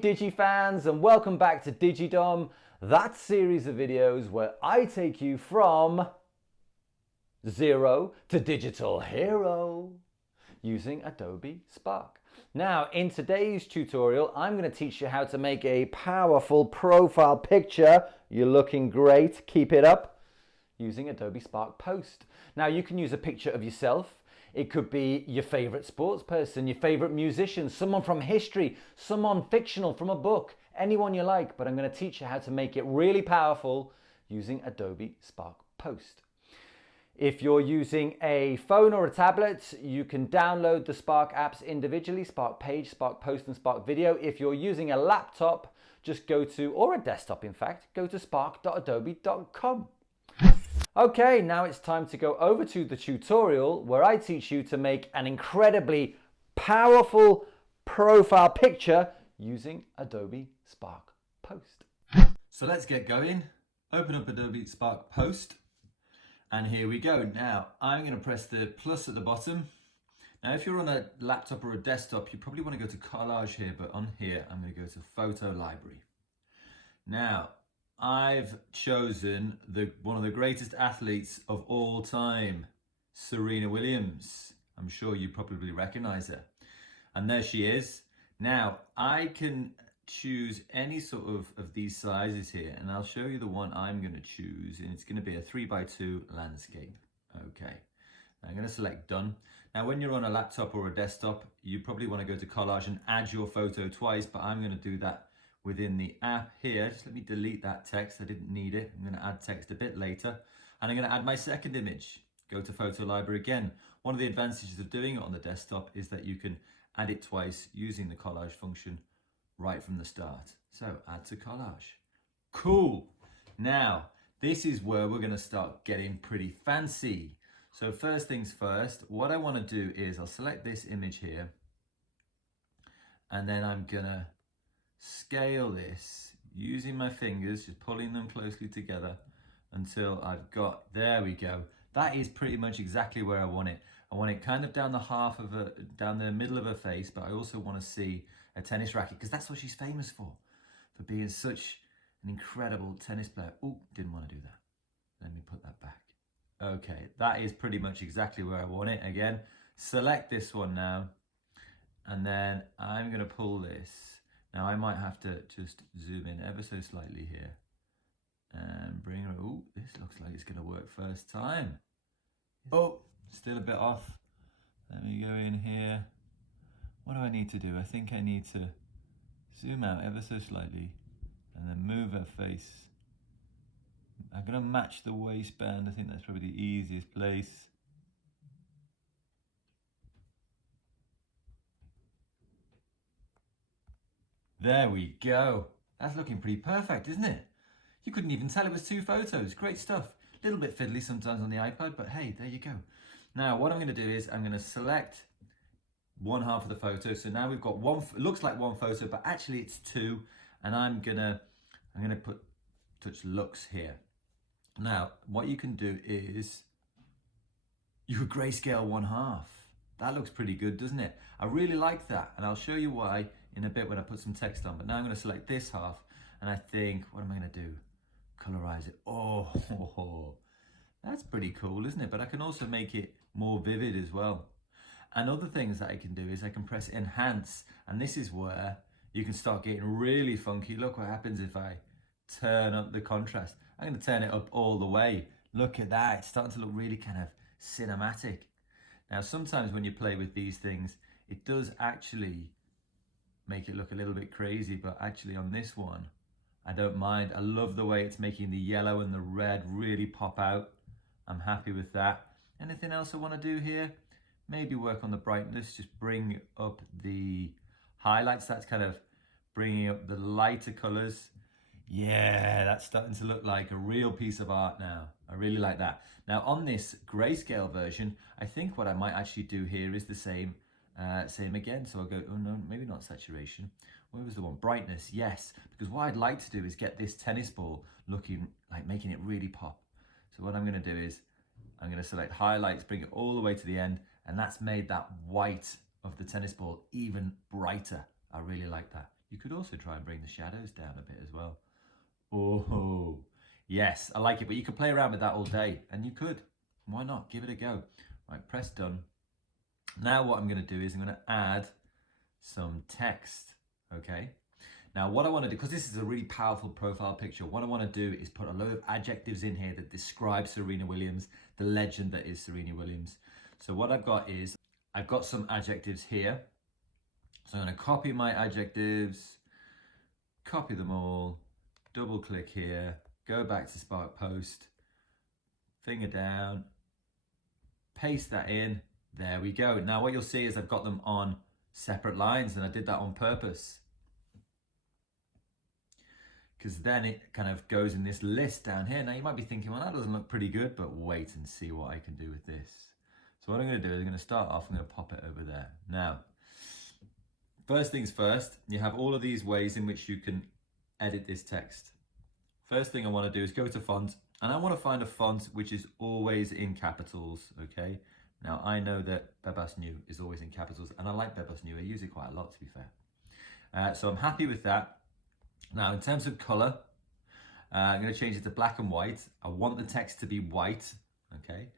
Digi fans, and welcome back to DigiDom, that series of videos where I take you from zero to digital hero using Adobe Spark. Now, in today's tutorial, I'm going to teach you how to make a powerful profile picture. You're looking great, keep it up, using Adobe Spark Post. Now, you can use a picture of yourself. It could be your favorite sports person, your favorite musician, someone from history, someone fictional from a book, anyone you like, but I'm going to teach you how to make it really powerful using Adobe Spark Post. If you're using a phone or a tablet, you can download the Spark apps individually, Spark Page, Spark Post, and Spark Video. If you're using a laptop, just go to, or a desktop in fact, go to spark.adobe.com. Okay, now it's time to go over to the tutorial where I teach you to make an incredibly powerful profile picture using Adobe Spark Post. So let's get going. Open up Adobe Spark Post and here we go. Now I'm going to press the plus at the bottom. Now if you're on a laptop or a desktop, you probably want to go to collage here, but on here I'm going to go to photo library. Now I've chosen one of the greatest athletes of all time, Serena Williams. I'm sure you probably recognize her. And there she is. Now, I can choose any sort of these sizes here, and I'll show you the one I'm going to choose, and it's going to be a 3x2 landscape. Okay, I'm going to select done. Now, when you're on a laptop or a desktop, you probably want to go to collage and add your photo twice, but I'm going to do that within the app here. Just let me delete that text, I didn't need it. I'm going to add text a bit later, and I'm going to add my second image. Go to photo library again. One of the advantages of doing it on the desktop is that you can add it twice using the collage function right from the start. So add to collage. Cool. Now this is where we're going to start getting pretty fancy. So first things first, what I want to do is I'll select this image here, and then I'm gonna scale this using my fingers, just pulling them closely together until I've got, there we go. That is pretty much exactly where I want it. I want it kind of down down the middle of her face, but I also want to see a tennis racket because that's what she's famous for being such an incredible tennis player. Oh, didn't want to do that. Let me put that back. Okay, that is pretty much exactly where I want it. Again, select this one now, and then I'm going to pull this. Now I might have to just zoom in ever so slightly here and bring her, oh, this looks like it's gonna work first time. Oh, still a bit off. Let me go in here. What do I need to do? I think I need to zoom out ever so slightly and then move her face. I'm gonna match the waistband. I think that's probably the easiest place. There we go. That's looking pretty perfect, isn't it? You couldn't even tell it was two photos. Great stuff. A little bit fiddly sometimes on the iPad, but hey, there you go. Now, what I'm going to do is I'm going to select one half of the photo. So now we've got one, it looks like one photo, but actually it's two. And I'm going to touch looks here. Now, what you can do is you could grayscale one half. That looks pretty good, doesn't it? I really like that, and I'll show you why in a bit when I put some text on. But now I'm going to select this half, and I think, what am I going to do? Colorize it. Oh, that's pretty cool, isn't it? But I can also make it more vivid as well. And other things that I can do is I can press enhance, and this is where you can start getting really funky. Look what happens if I turn up the contrast. I'm going to turn it up all the way. Look at that. It's starting to look really kind of cinematic. Now, sometimes when you play with these things, it does actually make it look a little bit crazy, but actually on this one, I don't mind. I love the way it's making the yellow and the red really pop out. I'm happy with that. Anything else I want to do here? Maybe work on the brightness, just bring up the highlights. That's kind of bringing up the lighter colors. Yeah, that's starting to look like a real piece of art now. I really like that. Now on this grayscale version, I think what I might actually do here is the same again. So I'll go, oh no, maybe not saturation. Where was the one? Brightness, yes. Because what I'd like to do is get this tennis ball looking like making it really pop. So what I'm gonna do is I'm gonna select highlights, bring it all the way to the end, and that's made that white of the tennis ball even brighter. I really like that. You could also try and bring the shadows down a bit as well. Oh, yes, I like it, but you could play around with that all day, and you could. Why not? Give it a go. Right, press done. Now what I'm going to do is I'm going to add some text, okay? Now what I want to do, because this is a really powerful profile picture, what I want to do is put a load of adjectives in here that describe Serena Williams, the legend that is Serena Williams. So what I've got is, I've got some adjectives here. So I'm going to copy my adjectives, copy them all, double click here, go back to Spark Post, finger down, paste that in. There we go. Now what you'll see is I've got them on separate lines, and I did that on purpose, because then it kind of goes in this list down here. Now you might be thinking, well, that doesn't look pretty good, but wait and see what I can do with this. So what I'm going to do is I'm going to start off, I'm going to pop it over there. Now, first things first, you have all of these ways in which you can edit this text. First thing I want to do is go to font, and I want to find a font which is always in capitals, okay? Now I know that Bebas New is always in capitals, and I like Bebas New. I use it quite a lot, to be fair. So I'm happy with that. Now in terms of color, I'm going to change it to black and white. I want the text to be white, okay?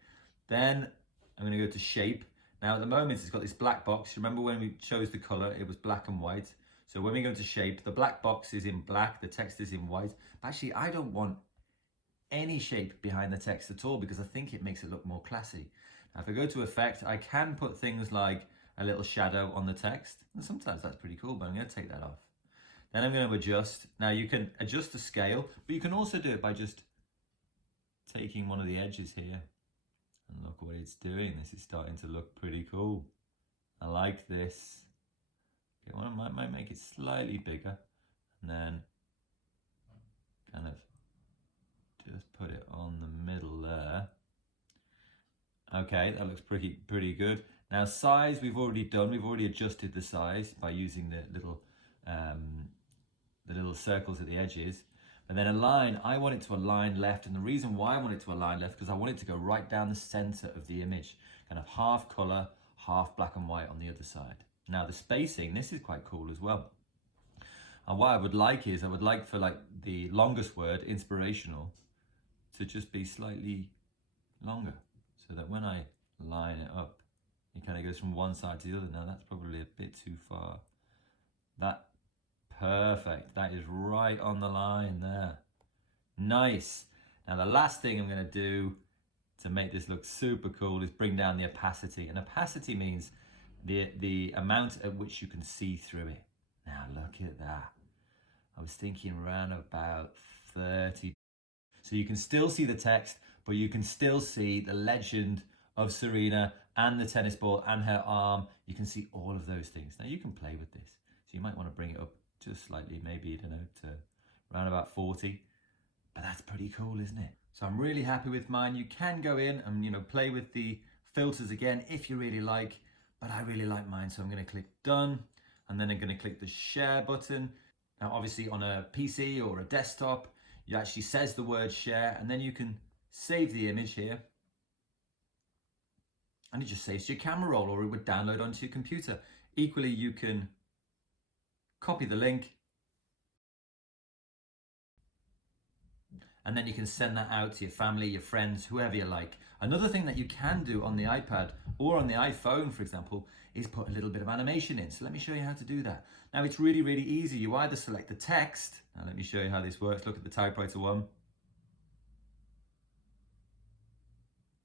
Then I'm going to go to shape. Now at the moment it's got this black box. Remember when we chose the color, it was black and white. So when we go to shape, the black box is in black, the text is in white. But actually I don't want any shape behind the text at all, because I think it makes it look more classy. Now if I go to effect, I can put things like a little shadow on the text, and sometimes that's pretty cool, but I'm going to take that off. Then I'm going to adjust. Now you can adjust the scale, but you can also do it by just taking one of the edges here, and look what it's doing. This is starting to look pretty cool. I like this. Okay, well, I might make it slightly bigger, and then kind of just put it on the middle there. Okay, that looks pretty good. Now size we've already done. We've already adjusted the size by using the little circles at the edges. And then align, I want it to align left, and the reason why I want it to align left, because I want it to go right down the center of the image, kind of half color, half black and white on the other side. Now the spacing, this is quite cool as well. And what I would like is, I would like for like the longest word, inspirational, to just be slightly longer, so that when I line it up, it kind of goes from one side to the other. Now that's probably a bit too far. That, perfect. That is right on the line there. Nice. Now the last thing I'm going to do to make this look super cool is bring down the opacity. And opacity means the amount at which you can see through it. Now look at that. I was thinking around about 30. So you can still see the text, but you can still see the legend of Serena and the tennis ball and her arm. You can see all of those things. Now you can play with this. So you might want to bring it up just slightly, maybe, I don't know, to around about 40. But that's pretty cool, isn't it? So I'm really happy with mine. You can go in and, you know, play with the filters again if you really like, but I really like mine. So I'm going to click done, and then I'm going to click the share button. Now, obviously on a PC or a desktop, it actually says the word share, and then you can save the image here. And it just saves to your camera roll, or it would download onto your computer. Equally, you can copy the link, and then you can send that out to your family, your friends, whoever you like. Another thing that you can do on the iPad or on the iPhone, for example, is put a little bit of animation in. So let me show you how to do that. Now it's really, really easy. You either select the text. Now let me show you how this works. Look at the typewriter one.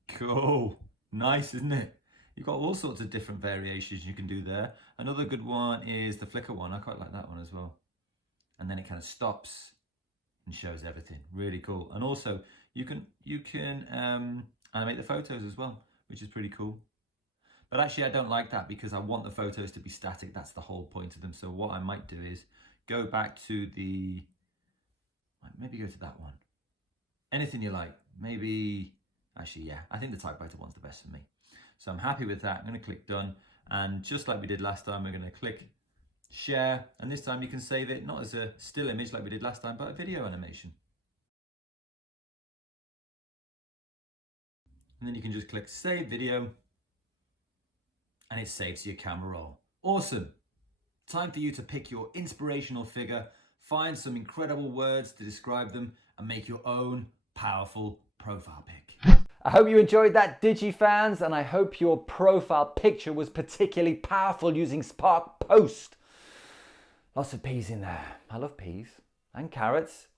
Cool. Nice, isn't it? You've got all sorts of different variations you can do there. Another good one is the flicker one. I quite like that one as well. And then it kind of stops and shows everything. Really cool. And also you can animate the photos as well, which is pretty cool. But actually I don't like that, because I want the photos to be static. That's the whole point of them. So what I might do is go back to maybe go to that one. Anything you like. Maybe, actually, yeah, I think the typewriter one's the best for me. So I'm happy with that. I'm going to click done. And just like we did last time, we're going to click share. And this time you can save it, not as a still image like we did last time, but a video animation. And then you can just click save video, and it saves to your camera roll. Awesome. Time for you to pick your inspirational figure, find some incredible words to describe them, and make your own powerful profile pic. I hope you enjoyed that, Digi fans, and I hope your profile picture was particularly powerful using Spark Post. Lots of peas in there. I love peas and carrots.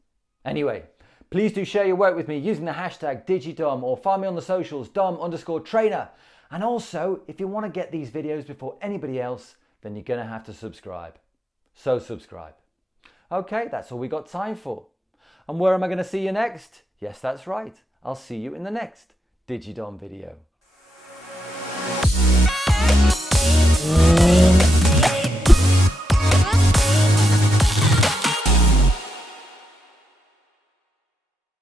Anyway, please do share your work with me using the hashtag DigiDom or find me on the socials, Dom_trainer. And also, if you want to get these videos before anybody else, then you're going to have to subscribe. So subscribe. Okay, that's all we got time for. And where am I going to see you next? Yes, that's right. I'll see you in the next DigiDom video.